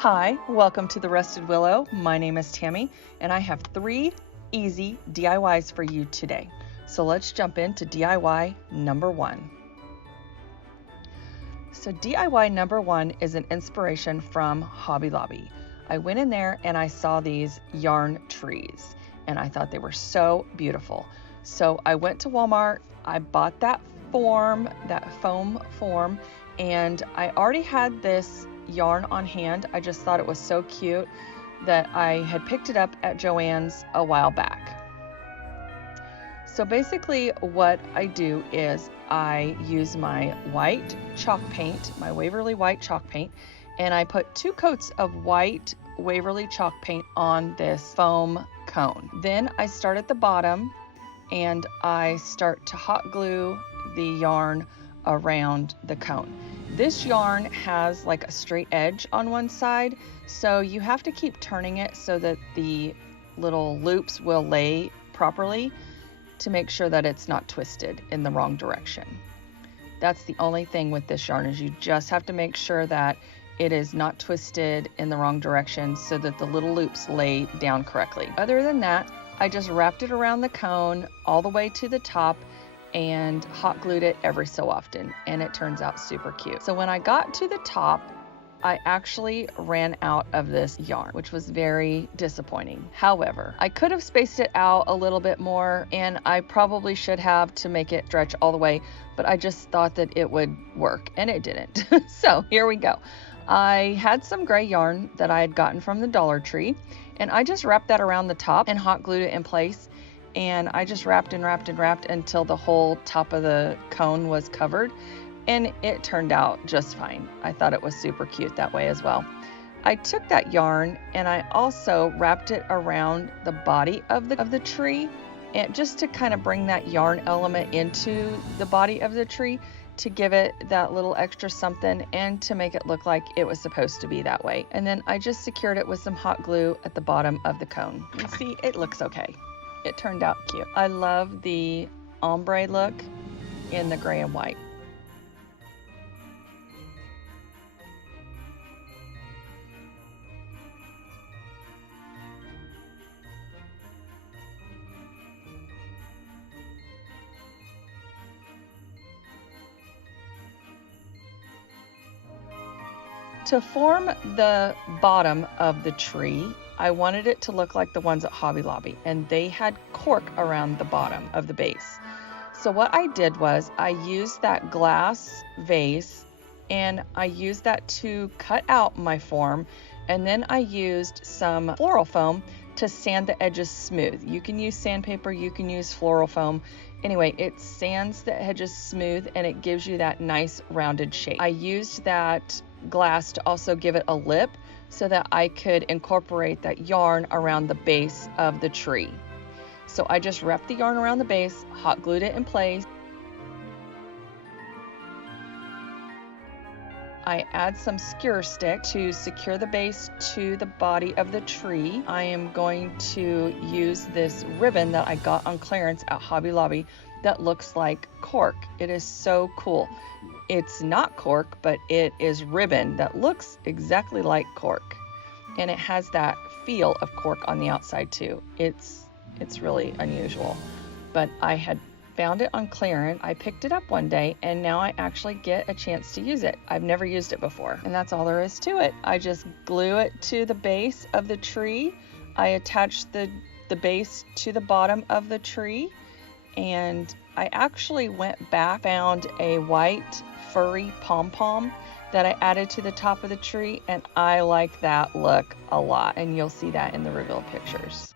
Hi, welcome to The Rusted Willow. My name is Tammy, and I have 3 easy DIYs for you today. So let's jump into DIY number 1. So DIY number 1 is an inspiration from Hobby Lobby. I went in there and I saw these yarn trees, and I thought they were so beautiful. So I went to Walmart, I bought that foam form, and I already had this yarn on hand. I just thought it was so cute that I had picked it up at Joann's a while back. So basically what I do is I use my white chalk paint, my Waverly white chalk paint, and I put 2 coats of white Waverly chalk paint on this foam cone. Then I start at the bottom and I start to hot glue the yarn around the cone. This yarn has like a straight edge on one side, so you have to keep turning it so that the little loops will lay properly to make sure that it's not twisted in the wrong direction. That's the only thing with this yarn, is you just have to make sure that it is not twisted in the wrong direction so that the little loops lay down correctly. Other than that, I just wrapped it around the cone all the way to the top and hot glued it every so often, and it turns out super cute. So when I got to the top, I actually ran out of this yarn, which was very disappointing. However, I could have spaced it out a little bit more, and I probably should have to make it stretch all the way, but I just thought that it would work, and it didn't. So here we go. I had some gray yarn that I had gotten from the Dollar Tree, and I just wrapped that around the top and hot glued it in place. And I just wrapped and wrapped and wrapped until the whole top of the cone was covered, and it turned out just fine. I thought it was super cute that way as well. I took that yarn and I also wrapped it around the body of the tree, and just to kind of bring that yarn element into the body of the tree, to give it that little extra something and to make it look like it was supposed to be that way. And then I just secured it with some hot glue at the bottom of the cone. You see, it looks okay. It turned out cute. I love the ombre look in the gray and white. To form the bottom of the tree, I wanted it to look like the ones at Hobby Lobby, and they had cork around the bottom of the base. So what I did was I used that glass vase and I used that to cut out my form, and then I used some floral foam to sand the edges smooth. You can use sandpaper, you can use floral foam. Anyway, it sands the edges smooth and it gives you that nice rounded shape. I used that glass to also give it a lip so that I could incorporate that yarn around the base of the tree. So I just wrapped the yarn around the base, hot glued it in place. I add some skewer stick to secure the base to the body of the tree. I am going to use this ribbon that I got on clearance at Hobby Lobby that looks like cork. It is so cool. It's not cork, but it is ribbon that looks exactly like cork. And it has that feel of cork on the outside too. It's really unusual. But I had found it on clearance. I picked it up one day and now I actually get a chance to use it. I've never used it before. And that's all there is to it. I just glue it to the base of the tree. I attach the base to the bottom of the tree. And I actually went back, found a white furry pom-pom that I added to the top of the tree, and I like that look a lot, and you'll see that in the reveal pictures.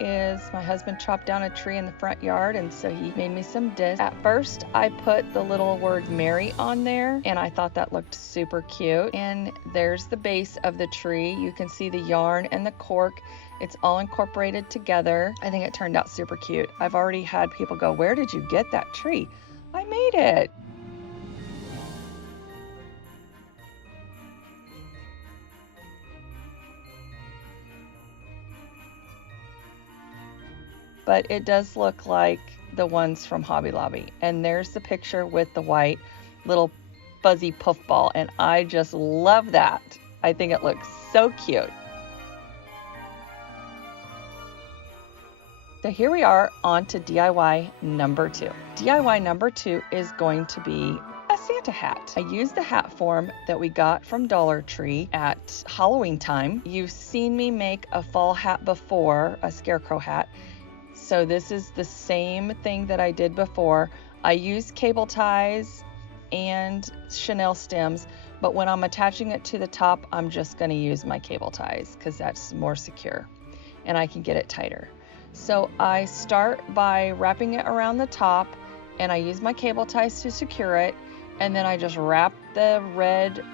is my husband chopped down a tree in the front yard, and so he made me some discs. At first, I put the little word Mary on there, and I thought that looked super cute. And there's the base of the tree. You can see the yarn and the cork. It's all incorporated together. I think it turned out super cute. I've already had people go, "Where did you get that tree?" I made it. But it does look like the ones from Hobby Lobby. And there's the picture with the white little fuzzy puff ball, and I just love that. I think it looks so cute. So here we are on to DIY number 2. DIY number 2 is going to be a Santa hat. I used the hat form that we got from Dollar Tree at Halloween time. You've seen me make a fall hat before, a scarecrow hat. So this is the same thing that I did before. I used cable ties and Chanel stems, but when I'm attaching it to the top, I'm just going to use my cable ties because that's more secure and I can get it tighter. So I start by wrapping it around the top, and I use my cable ties to secure it, and then I just wrap the red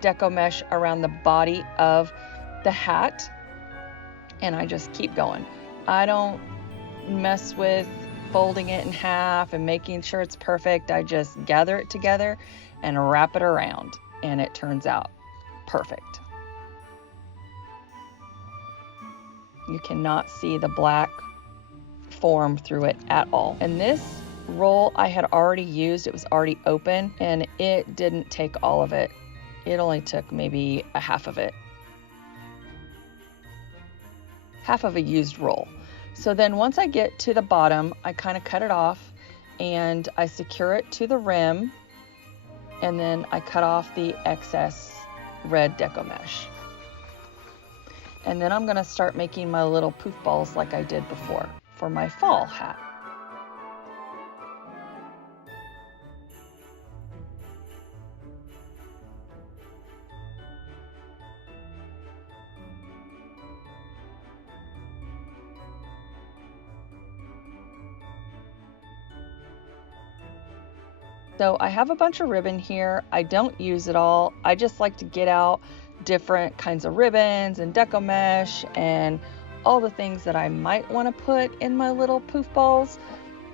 deco mesh around the body of the hat, and I just keep going. I don't mess with folding it in half and making sure it's perfect. I just gather it together and wrap it around, and it turns out perfect. You cannot see the black form through it at all. And this roll I had already used. It was already open, and it didn't take all of it. It only took maybe a half of it. Half of a used roll. So then once I get to the bottom, I kind of cut it off and I secure it to the rim, and then I cut off the excess red deco mesh. And then I'm going to start making my little poof balls like I did before for my fall hat. So I have a bunch of ribbon here. I don't use it all. I just like to get out different kinds of ribbons and deco mesh and all the things that I might want to put in my little poof balls,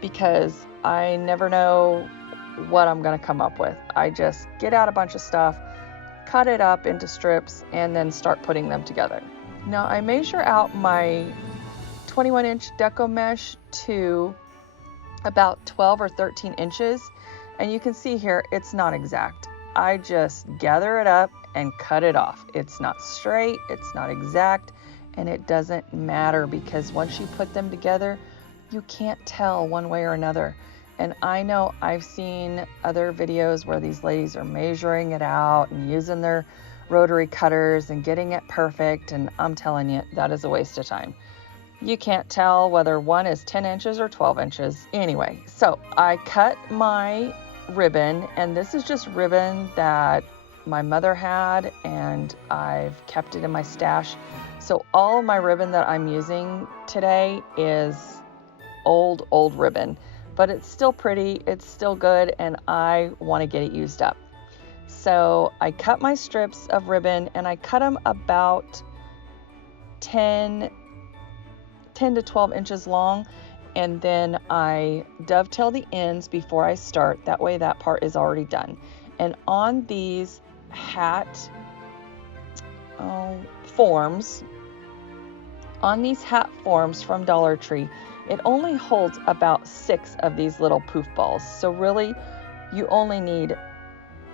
because I never know what I'm going to come up with. I just get out a bunch of stuff, cut it up into strips, and then start putting them together. Now I measure out my 21-inch deco mesh to about 12 or 13 inches. And you can see here, it's not exact. I just gather it up and cut it off. It's not straight, it's not exact, and it doesn't matter, because once you put them together, you can't tell one way or another. And I know I've seen other videos where these ladies are measuring it out and using their rotary cutters and getting it perfect, and I'm telling you, that is a waste of time. You can't tell whether one is 10 inches or 12 inches. Anyway, so I cut my ribbon, and this is just ribbon that my mother had, and I've kept it in my stash. So all of my ribbon that I'm using today is old ribbon, but it's still pretty, it's still good, and I want to get it used up. So I cut my strips of ribbon, and I cut them about 10 to 12 inches long, and then I dovetail the ends before I start. That way that part is already done. And on these hat forms, from Dollar Tree, it only holds about 6 of these little poof balls. So really, you only need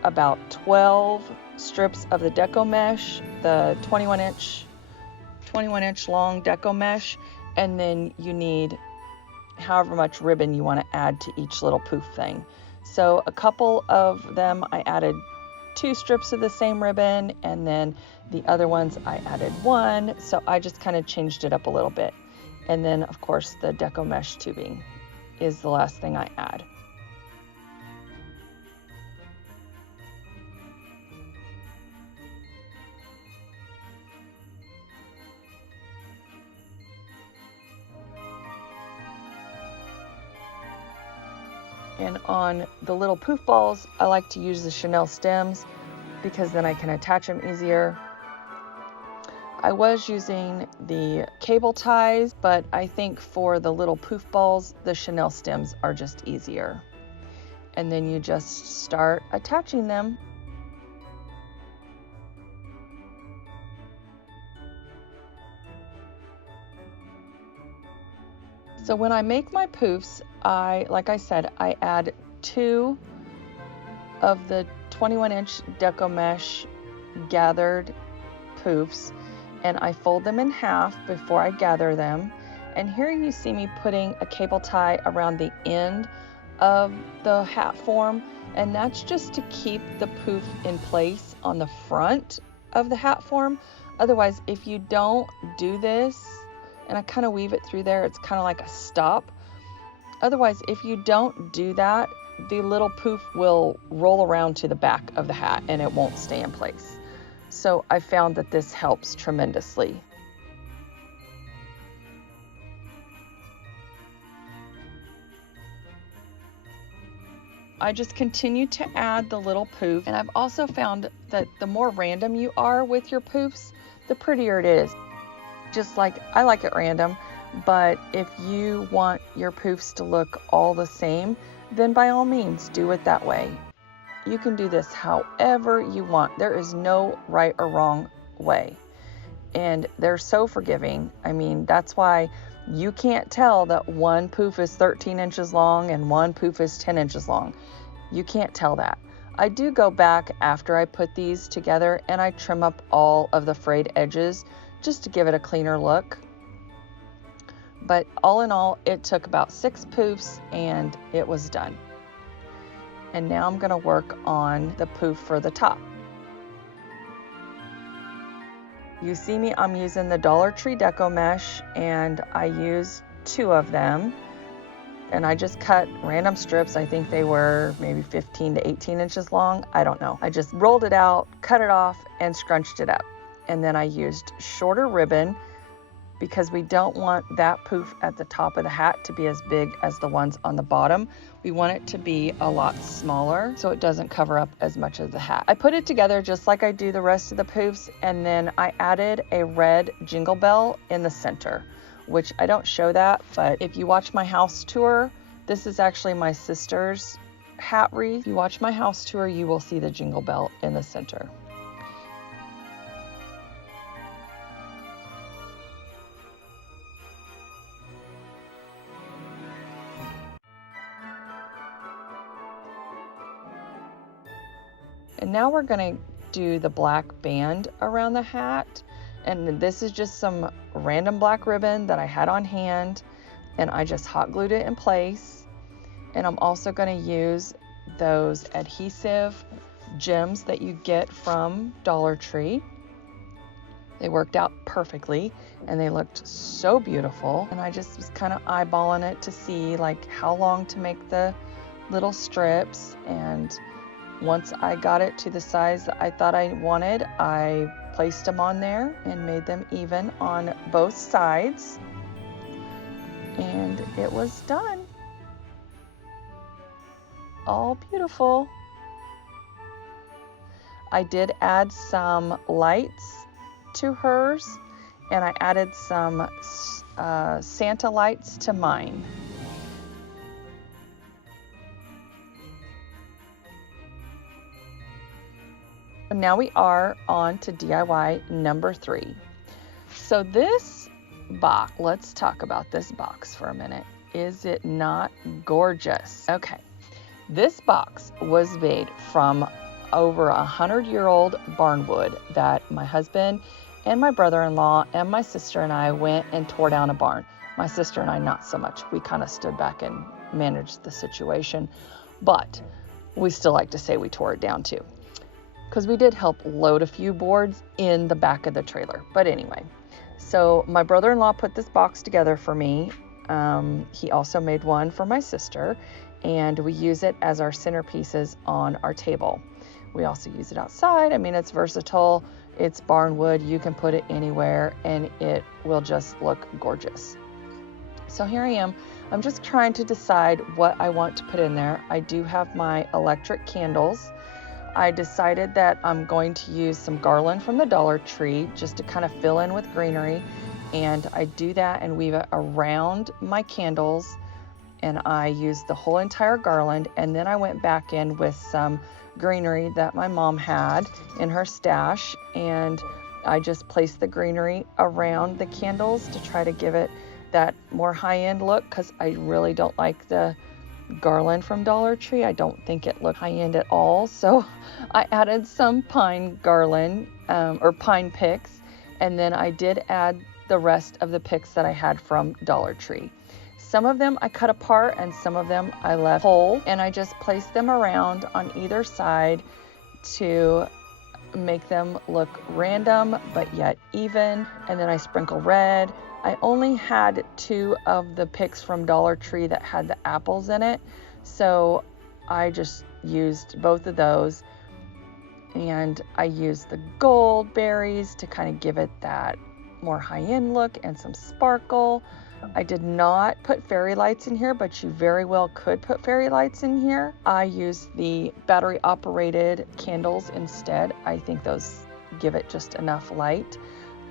about 12 strips of the deco mesh, the 21-inch long deco mesh, and then you need however much ribbon you want to add to each little poof thing. So a couple of them I added 2 strips of the same ribbon, and then the other ones I added 1. So I just kind of changed it up a little bit. And then of course the deco mesh tubing is the last thing I add. And on the little poof balls, I like to use the Chanel stems because then I can attach them easier. I was using the cable ties, but I think for the little poof balls, the Chanel stems are just easier. And then you just start attaching them. So when I make my poofs, like I said, I add 2 of the 21-inch deco mesh gathered poofs, and I fold them in half before I gather them. And here you see me putting a cable tie around the end of the hat form, and that's just to keep the poof in place on the front of the hat form. Otherwise, if you don't do this, and I kind of weave it through there, it's kind of like a stop. Otherwise, if you don't do that, the little poof will roll around to the back of the hat and it won't stay in place. So I found that this helps tremendously. I just continue to add the little poof, and I've also found that the more random you are with your poofs, the prettier it is. Just like I like it random, but if you want your poofs to look all the same, then by all means do it that way. You can do this however you want. There is no right or wrong way, and they're so forgiving. I mean, that's why you can't tell that one poof is 13 inches long and one poof is 10 inches long. You can't tell that. I do go back after I put these together and I trim up all of the frayed edges just to give it a cleaner look. But all in all, it took about 6 poofs and it was done. And now I'm gonna work on the poof for the top. You see me, I'm using the Dollar Tree deco mesh, and I used 2 of them. And I just cut random strips. I think they were maybe 15 to 18 inches long. I don't know. I just rolled it out, cut it off, and scrunched it up. And then I used shorter ribbon because we don't want that poof at the top of the hat to be as big as the ones on the bottom. We want it to be a lot smaller so it doesn't cover up as much of the hat. I put it together just like I do the rest of the poofs, and then I added a red jingle bell in the center, which I don't show that, but if you watch my house tour, this is actually my sister's hat wreath. If you watch my house tour, you will see the jingle bell in the center. And now we're gonna do the black band around the hat. And this is just some random black ribbon that I had on hand, and I just hot glued it in place. And I'm also gonna use those adhesive gems that you get from Dollar Tree. They worked out perfectly and they looked so beautiful. And I just was kind of eyeballing it to see like how long to make the little strips. And once I got it to the size that I thought I wanted, I placed them on there and made them even on both sides. And it was done. All beautiful. I did add some lights to hers, and I added some Santa lights to mine. Now we are on to DIY number 3. So this box, let's talk about this box for a minute. Is it not gorgeous? Okay, this box was made from over 100-year-old barnwood that my husband and my brother-in-law and my sister and I went and tore down a barn. My sister and I, not so much. We kind of stood back and managed the situation, but we still like to say we tore it down too, because we did help load a few boards in the back of the trailer. But anyway, so my brother-in-law put this box together for me. He also made one for my sister, and we use it as our centerpieces on our table. We also use it outside. I mean, it's versatile. It's barnwood. You can put it anywhere and it will just look gorgeous. So here I am. I'm just trying to decide what I want to put in there. I do have my electric candles. I decided that I'm going to use some garland from the Dollar Tree just to kind of fill in with greenery. And I do that and weave it around my candles, and I used the whole entire garland. And then I went back in with some greenery that my mom had in her stash, and I just placed the greenery around the candles to try to give it that more high-end look, because I really don't like the garland from Dollar Tree. I don't think it looked high-end at all. So I added some pine garland or pine picks, and then I did add the rest of the picks that I had from Dollar Tree. Some of them I cut apart and some of them I left whole, and I just placed them around on either side to make them look random but yet even. And then I sprinkle red. I only had 2 of the picks from Dollar Tree that had the apples in it, so I just used both of those. And I used the gold berries to kind of give it that more high-end look and some sparkle. I did not put fairy lights in here, but you very well could put fairy lights in here. I used the battery operated candles instead. I think those give it just enough light.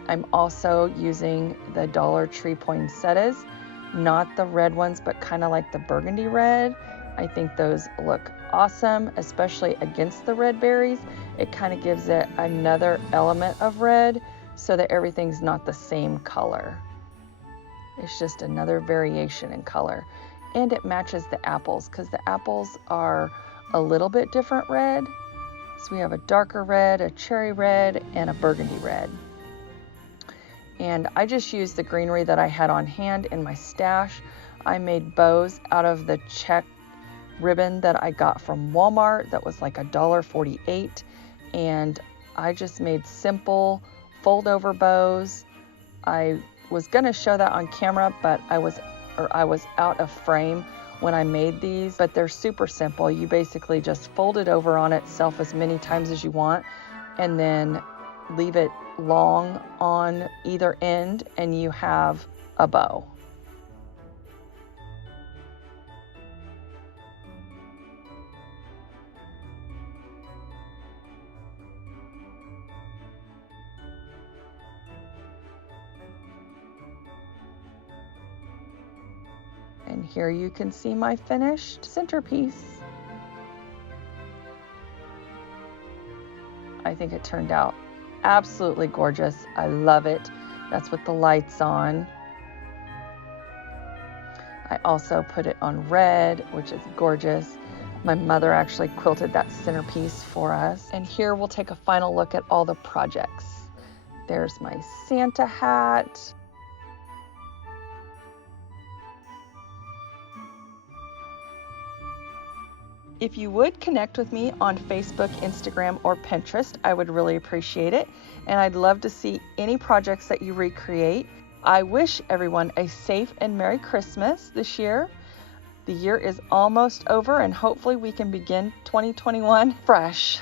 I'm also using the Dollar Tree poinsettias, not the red ones, but kind of like the burgundy red. I think those look awesome, especially against the red berries. It kind of gives it another element of red so that everything's not the same color. It's just another variation in color. And it matches the apples, because the apples are a little bit different red. So we have a darker red, a cherry red, and a burgundy red. And I just used the greenery that I had on hand in my stash. I made bows out of the check ribbon that I got from Walmart that was like $1.48. And I just made simple fold over bows. I was going to show that on camera, but I was out of frame when I made these, but they're super simple. You basically just fold it over on itself as many times as you want, and then leave it long on either end, and you have a bow. And here you can see my finished centerpiece. I think it turned out absolutely gorgeous. I love it. That's with the lights on. I also put it on red, which is gorgeous. My mother actually quilted that centerpiece for us. And here we'll take a final look at all the projects. There's my Santa hat. If you would connect with me on Facebook, Instagram, or Pinterest, I would really appreciate it. And I'd love to see any projects that you recreate. I wish everyone a safe and Merry Christmas this year. The year is almost over, and hopefully we can begin 2021 fresh.